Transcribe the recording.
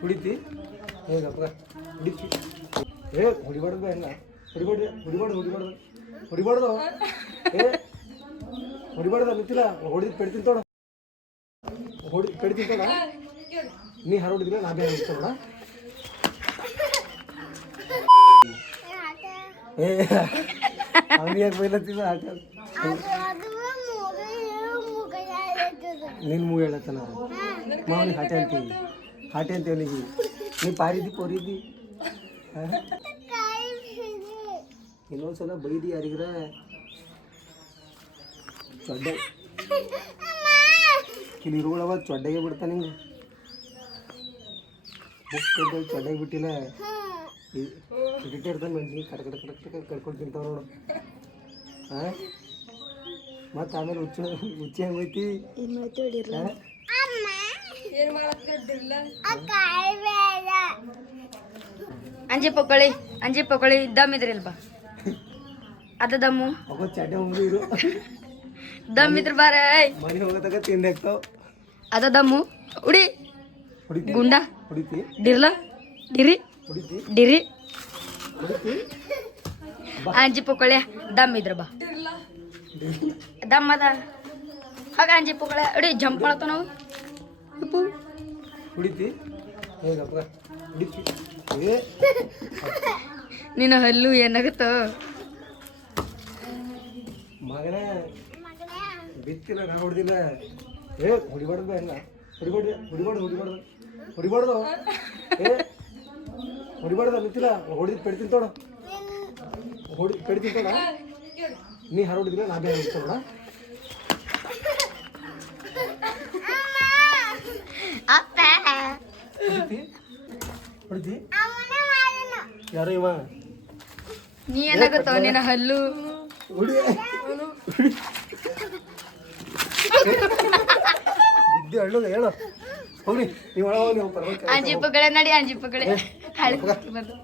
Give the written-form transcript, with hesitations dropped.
ಹೊಡಿತಿ ಹೇಗಪ್ಪ ಹೊಡಿತಿ ಏ ಹೊಡಿಬಾರ್ದು ಹೆಂಗ ಹೊಡಿಬಾರ್ದು ಏ ಹೊಡಿಬಾರ್ದು ಗೊತ್ತಿಲ್ಲ ಹೊಡಿದ್ ಪೆಡ್ತೀನಿ ತೋಡ ಪೆಡ್ತೀನಿ ತೋಡ ನೀ ಹಾರ ಹೊಡಿದ್ರೆ ನಾ ಬೇರೆ ಹೊಡಿತೋಡ ಏ ಅವ್ನಿಗೆ ಯಾಕೆ ಬೈಲತ್ತಿದ ನಿನ್ನ ಮೂಗು ಹೇಳತ್ತನ ಮಾವನಿಗೆ ಹಾಟೆ ಅಂತೀವಿ ಅವನಿಗೆ ನೀ ಪಾರಿದ್ದಿ ಪೋರಿದ್ದಿ ಇನ್ನೊಂದ್ಸಲ ಬೈದಿ ಯಾರಿಗ್ರ ಚೊಡ್ಡೆ ಕಿಲಿರುಗಳವ ಚೊಡ್ಡೆಗೆ ಬಿಡ್ತಾನೆ ಹಿಂಗೆ ಬುಕ್ ಚೊಡ್ಡೆಗೆ ಬಿಟ್ಟಿಲ್ಲ ಇರ್ತಾನೆ ಮೆಣಸಿಗೆ ಕಡ್ಕೊಂಡು ತಿಂತಾವ ನೋಡು ಹಾಂ ಮತ್ತು ಆಮೇಲೆ ಹುಚ್ಚಿ ಹೆಂಗೆ ಹೋಯ್ತಿ ಅಂಜಿ ಪಕೋಳಿ ದಮ್ ಇದ್ರಿಲ್ವಾ ಅದ ದಮ್ಮು ಅವ ಚಡ್ಡೆ ಮುಂದೆ ಇರು ದಮ್ ಇದ್ರ ಬಾರ ಮನೆ ಹೋಗತಕ್ಕ ತಿಂದಾಗ್ತಾವ ಅದ ದಮ್ಮು ಉಡಿ ಹೊಡಿತಿ ಗುಂಡ ಹೊಡಿತಿ ಡಿರ್ಲ ಡಿರಿ ಹೊಡಿತಿ ಡಿರಿ ಹೊಡಿತಿ ಅಂಜಿ ಪಕೋಳಿ ದಮ್ ಇದ್ರ ಬಾ ದಮ್ ಅದ ಹಾಗ ಅಂಜಿ ಪಕೋಳಿ ಉಡಿ ಜಂಪ್ ಮಾಡತ್ತ ನಾವು ಹೊಡಿತಿ ಹೇಗಪ್ಪ ಹೊಡಿತಿ ಏ ನಿನ್ನ ಹಲ್ಲು ಏನಾಗುತ್ತೋ ಮಗನ ಬಿತ್ತಿಲ್ಲ ನಾ ಹೊಡೆದಿಲ್ಲ ಏ ಹೊಡಿಬಾರ್ದು ಹೆಂಗ ಹೊಡಿಬಾರ್ದು ಏ ಹೊಡಿಬಾರ್ದು ಗೊತ್ತಿಲ್ಲ ಹೊಡಿದ್ ಪೆಡ್ತೀನಿ ತೋಡ ಪೆಡ್ತೀನಿ ತೋಡ ನೀ ಹಾರ ಹೊಡಿದ್ರೆ ನಾ ಬೇರೆ ಹೊಡಿತೋಡ ಹೊಡಿತಿ ಯಾರೋ ಇವ ನೀ ಏನಾಗುತ್ತೋ ನಿನ್ನ ಹಲ್ಲು ಹೊಡಿ ಬಿದ್ದಿ ಹಳ್ಳುಗ ಹೇಳು ಹೋಗ್ರಿ ನೀವು ಒಳಗೆ ಹೋಗಿ ನೀವು ಅಂಜಿ ಪಕಳೆ ನಡಿ ಅಂಜಿ ಪಕಳೆ ಹಾಳು ಬಂದು